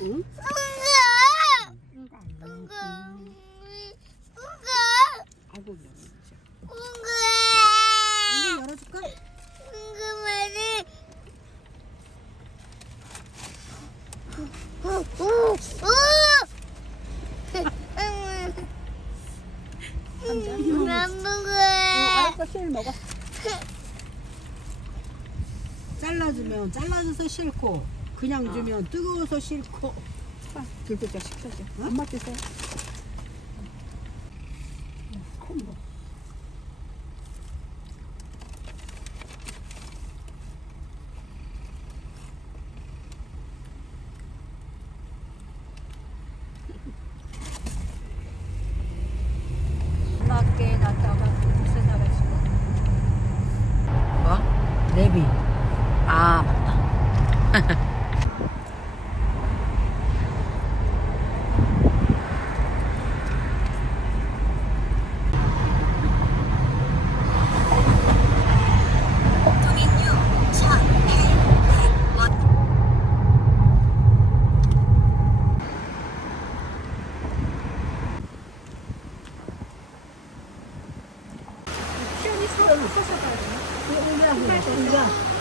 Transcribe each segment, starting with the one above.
응? 아이고 미안해. 문좀 열어줄까? 알았어, 실 먹어. 잘라주면 잘라줘서 싫고 그냥 주면 뜨거워서 싫고. 들고 자 식사죠. 엄마 드세요. 콤보. 밖에 놨다가 국수 사가지고. 뭐? 내비. 아 맞다.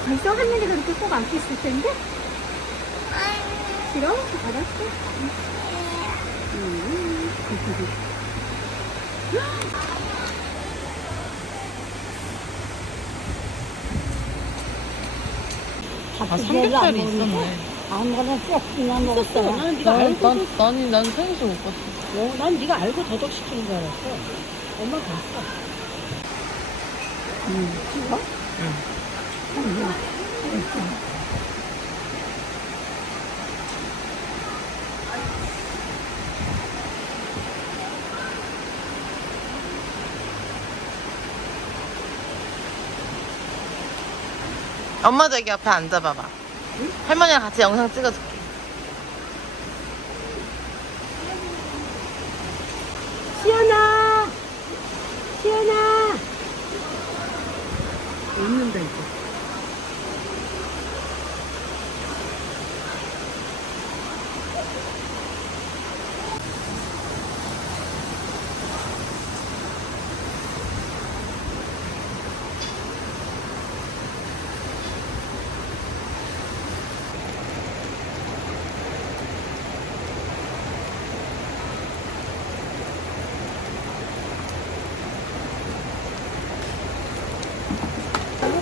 벌써 하늘이 그렇게 꼭 안고 있을 텐데? 싫어? 알았어. 아 삼겹살이 있었네. 아무거나 꼭 그냥 먹었어. 나는 네가 알고. 난 생수 못 봤어. 난 네가 알고 더덕 시키는 줄 알았어. 엄마 봤어. 찍어? 엄마도 여기 옆에 앉아봐봐. 응? 할머니랑 같이 영상 찍어줄게. 시연아! 시연아! 웃는다 이제.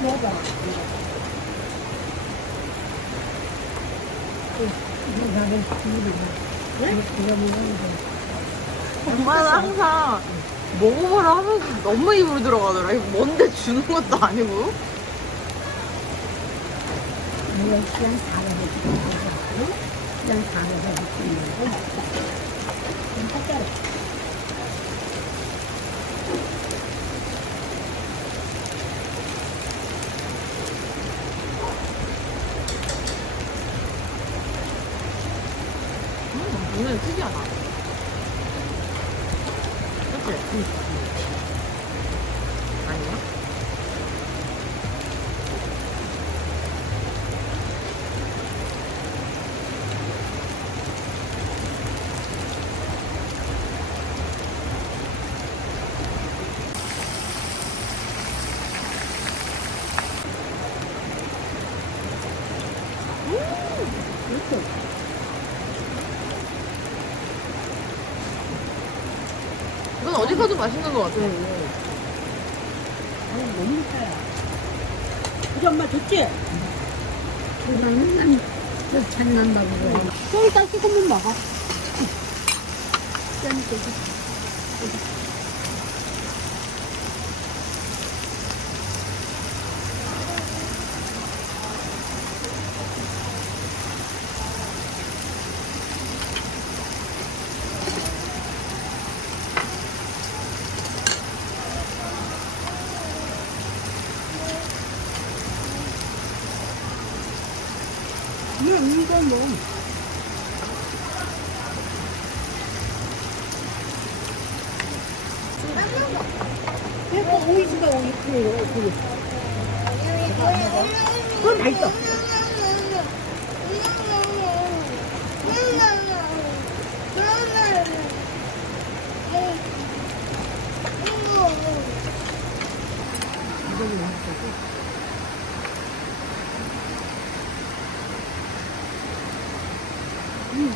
먹어봐. 엄마는 항상 먹어보라 하면서 너무 입으로 들어가더라. 이거 뭔데 주는 것도 아니고. 그냥 잘해주고 그냥 잘해주고 오늘 특이하다. 그치? 아니야? 이건 어디 가도 맛있는 것 같아. 너무 좋다. 우리 엄마 좋지? 그거는 장난다고 그래. 좀 이따 조금만 먹어. 이거 뭐. 이거 오이지가 오이 그거. 그건 다 있어.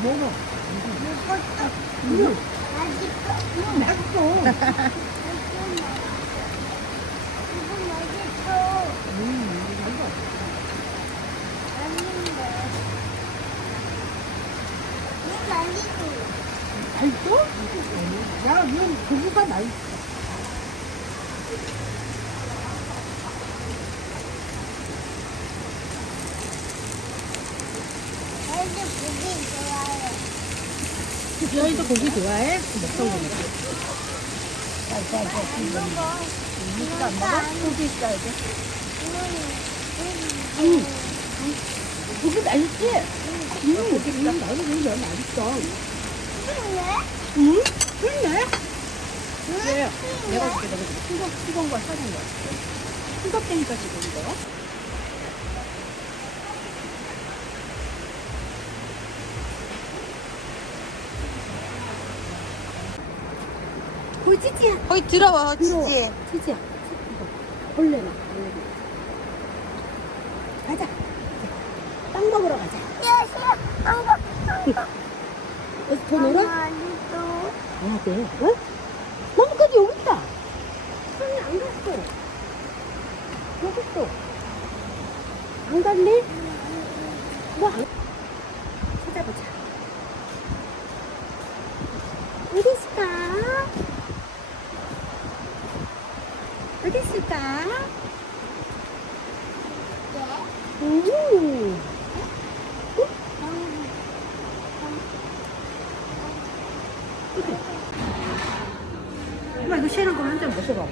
먹어. 맛있어. 맛있어? 야, 이건 고기가 맛있어. 여의도 고기 좋아해? 먹던 거 먹어. 이거 안 먹어? 고기 있어야 돼. 고기 맛있지? 고기 있어. 나도 고기 너무 맛있어. 응? 그래? 왜? 내가 줄게, 내가 줄게. 뜨거운 거 사준 거야. 뜨겁다니까 지금 이거. 찌찌야. 거기 들어와, 지지. 찌찌야. 이거. 벌레나. 가자. 빵 먹으러 가자. 어디 더 놀아? 아, 네. 어? 나뭇가지 여기 있다. 형이 안 갔어. 여기 있어. 안 갔네? 뭐 안... 찾아보자. 어디 있을까? 어디 있을까? 오. 엄마 이거 시원한 거 한 잔 마셔봐봐.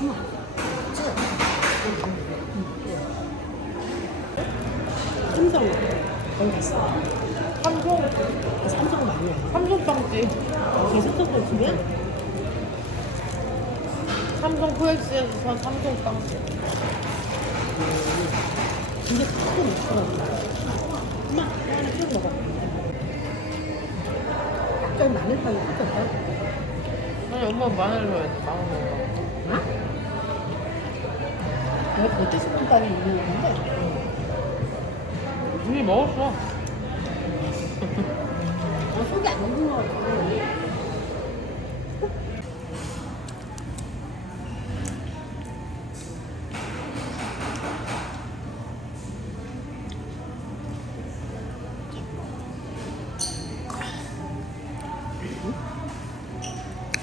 엄마. 삼성 거기 갔어. 삼성 많이 와. 삼성 빵집. 삼성 거집이야? 삼성 코엑스에서 산 삼성 빵집. 근데 조금 있더라고. 엄마 하나 쭉 먹어. 약간 마늘빵이 섞였다. 아니, 엄마 마늘 넣어야지. 마늘 넣어. 내가 그때 스푼빵이 유명한데. 이미 먹었어. 속이 안 익은 것 같아.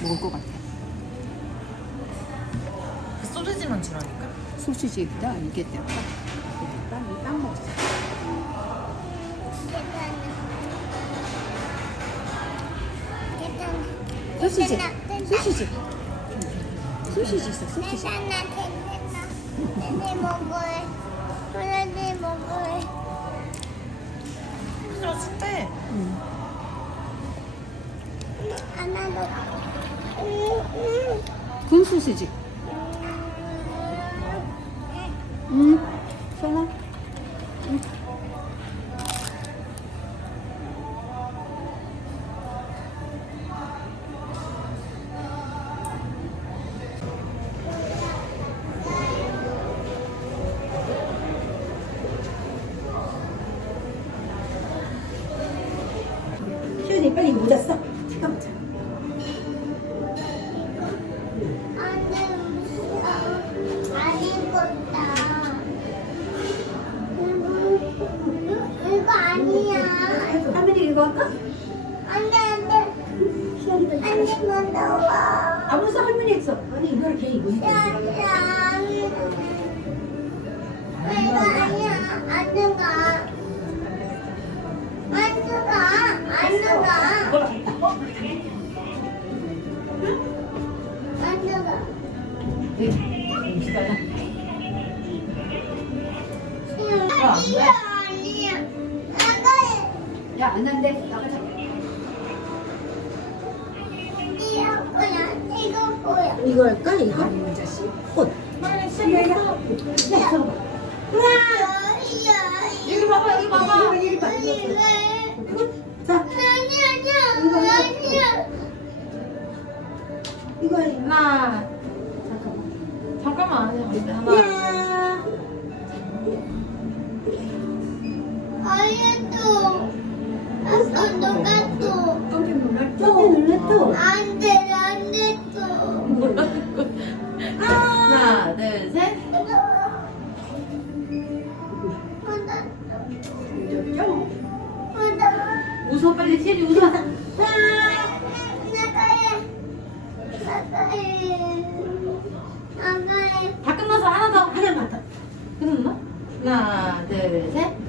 먹을 것 같아. 소시지만 주라니까. 소시지보다 이게 더 빵 먹자. 소시지. 소시지. 소시지 있어. 소시지. 힘들어 죽대. 군 소시지. 선아. 시은이 빨리 모자 써. 잠깐만. 이거 아니야. 할머니 이거 할까? 안 돼, 안 돼. 시은이가 이거. 안 되면 나와. 아 벌써 할머니 했어. 아니 이걸 걔 이거 입고. 야, 야. 이거 아니야. 안 들어가. 안 들어가. 안 들어가. 안 들어가. 아니야, 아니야. 나가야. 야, 안 한대. 나가자. 이거 뭐야? 이거 뭐야? 이거 할까? 이거? 아니면 자식. 꽃. 야, 야. 야, 저거 봐. 여기 봐봐, 여기 봐봐. 여기 봐. 자, 이거 하나. 잠깐만. 잠깐만. 하나. 야. 누가 또? 깜짝 놀랐어. 안 돼, 안 돼, 또. 하나, 둘, 셋. 웃어, 빨리 체리 웃어. 다 끝나서 하나 더. 하나만 더. 끝났나? 하나, 둘, 셋.